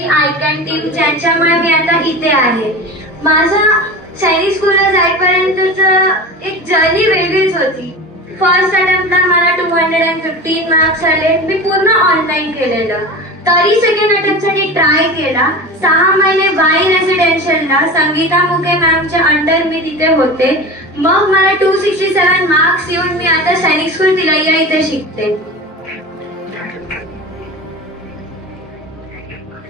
आणि I can team ज्यांच्यामुळे मी आता इथे आहे. माझा सैनिक स्कूलला जाईपर्यंतचं एक जर्नी वेगळीच होती. फर्स्ट अटेम्प्टला मला 215 मार्क्स आले. मी पूर्ण ऑनलाईन केलेलं. तरी सेकंड अटेम्प्टसाठी ट्राय केला. 6 महिने वाई रेसिडेन्शियलला संगीता मुके मॅमच्या अंडर मी तिथे होते. मग मला 267 मार्क्स येऊन मी आता सैनिक स्कूल तिलैया इथे शिकते.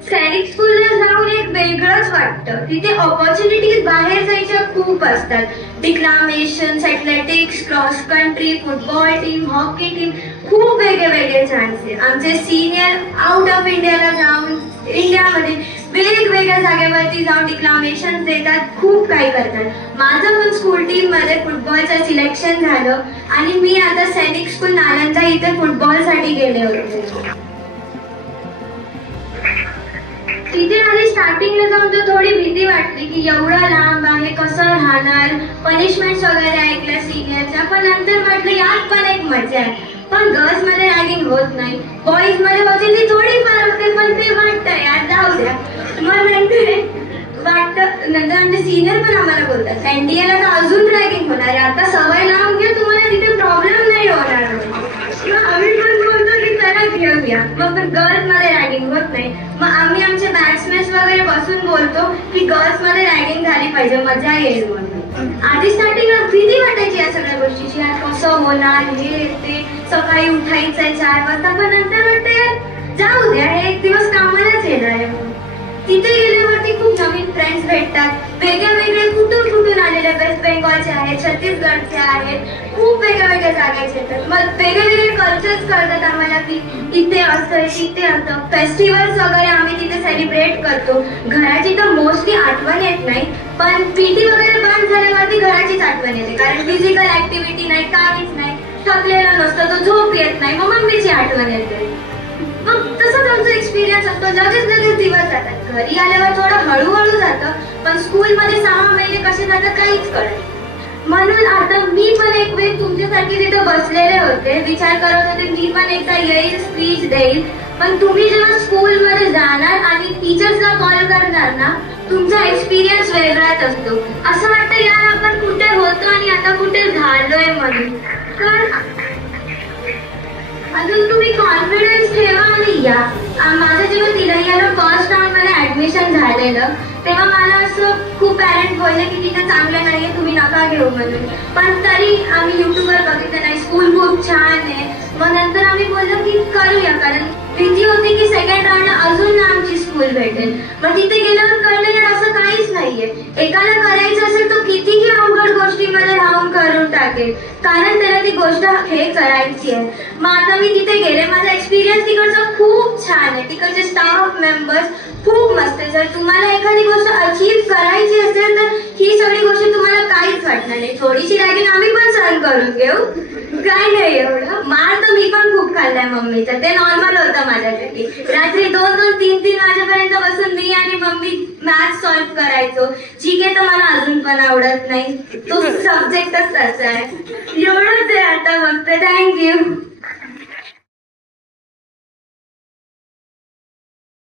सैनिक स्कूलला जाऊन एक वेगळंच वाटतं. तिथे ऑपॉर्च्युनिटीज बाहेर जायच्या खूप असतात. Declamation, athletics, cross country, football team, hockey team, खूप वेगळे चान्सेस. आमचे सिनियर आउट ऑफ इंडियाला जाऊन इंडियामध्ये वेगवेगळ्या जागेवरती जाऊन डिक्लामेशन देतात, खूप काही करतात. माझं पण स्कूल टीम मध्ये फुटबॉलचं सिलेक्शन झालं आणि मी आता सैनिक स्कूल नालंदा इथे फुटबॉलसाठी गेले होते. तिथे आधी स्टार्टिंगला जाऊन तर थोडी भीती वाटली की एवढं लांब आहे, कसं राहणार, पनिशमेंट्स वगैरे ऐकल्या सिनियरच्या. पण नंतर म्हटलं यात पण एक मजा आहे. पण गर्ल्स मध्ये रॅगिंग होत नाही. बॉईज मध्ये होते ती थोडीफार होते, पण ते वाटतं यार जाऊ द्या. मग नंतर आमचे सिनियर पण आम्हाला बोलतात एनडीएला तर अजून रॅगिंग होणार आहे, आता सवय लावून घ्या, तुम्हाला तिथे प्रॉब्लेम नाही होणार. आम्ही पण बोलतो की चला घेऊया. मग गर्ल्स मध्ये रॅगिंग होत नाही. मग आम्ही आमचे बॅट्समॅन वगैरे बसून बोलतो की गर्ल्स मध्ये रॅगिंग झाली पाहिजे, मजा येईल म्हणून. आधी स्टार्टिंगला भीती वाटायची या सगळ्या गोष्टीची, यार कसं होणार हे ते, सकाळी उठायचंय 4 वाजता. पण नंतर वाटतं जाऊ द्या, हे एक दिवस कामालाच येणार आहे. तिथे गेल्यावरती खूप नवीन फ्रेंड्स भेटतात. वेगळे कुठून आलेले, वेस्ट बेंगॉलचे आहेत, छत्तीसगडचे आहेत, खूप वेगळ्या जागेचे येतात. मग वेगळे कल्चर्स कळतात आम्हाला की इथे असतं तिथे असतं. फेस्टिवल्स वगैरे आम्ही तिथे सेलिब्रेट करतो. घराची तर मोस्टली आठवण येत नाही, पण पीटी वगैरे बंद झाल्यावरती घराचीच आठवण येते. कारण फिजिकल ऍक्टिव्हिटी नाही, काहीच नाही, थकलेला नसतो, तो झोप येत नाही, मग मम्मीची आठवण येते. मग तसंच आमचा एक्सपिरियन्स असतो. लगेच दिवस जातात. घरी आल्यावर थोडं हळूहळू जातं, पण स्कूलमध्ये 6 महिने कसे जातात काहीच कळत. म्हणून आता मी पण एक वेळ तुमच्यासाठी तिथे बसलेले होते, विचार करत होते मी पण एकदा येईल, स्पीच देईल. पण तुम्ही जेव्हा स्कूलमध्ये जाणार आणि टीचर्सला कॉल करणार ना, तुमचा एक्सपिरियन्स वेगळाच असतो. असं वाटतं यार आपण कुठे होतो आणि आता कुठे झालोय म्हणून. कारण अजून तुम्ही कॉन्फिडन्स ठेवा आणि या. माझं जेव्हा तिलैयाला फर्स्ट टाइम मला ऍडमिशन झालेलं तेव्हा मला असं खूप पॅरेंट बोलले की तिथे चांगलं नाहीये, तुम्ही नका घेऊ म्हणून. पण तरी आम्ही युट्यूबवर बघितलं नाही, स्कूल खूप छान आहे. मग नंतर आम्ही बोललो की करूया, कारण भीती होती की सेकंड राऊंडला अजून ना आमची स्कूल भेटेल. मग तिथे गेल्यावर कळलं यार असं काहीच नाहीये. एकाला करायचं असेल तर कितीही अवघड गोष्टीमध्ये राहून करून टाकेल, कारण त्याला ती गोष्ट हे करायची आहे. मग आता मी तिथे गेले, माझा एक्सपिरियन्स तिकडचा खूप छान आहे. तिकडचे स्टाफ मेंबर्स खूप मस्त आहे. जर तुम्हाला एखादी गोष्ट अचीव करायची असेल तर ही सगळी गोष्ट तुम्हाला काहीच वाटणार नाही. थोडीशी रॅगिंग आम्ही पण सहन करून घेऊ, काय नाही एवढं. मार तर मी पण खूप खाल्लाय मम्मीचा, ते नॉर्मल होतं माझ्यासाठी. रात्री 2-3 वाजेपर्यंत बसून मी आणि मम्मी मॅथ्स सॉल्व्ह करायचो. जीके तर मला अजून पण आवडत नाही, तो सब्जेक्टच तसा आहे. एवढंच आहे आता फक्त. थँक्यू.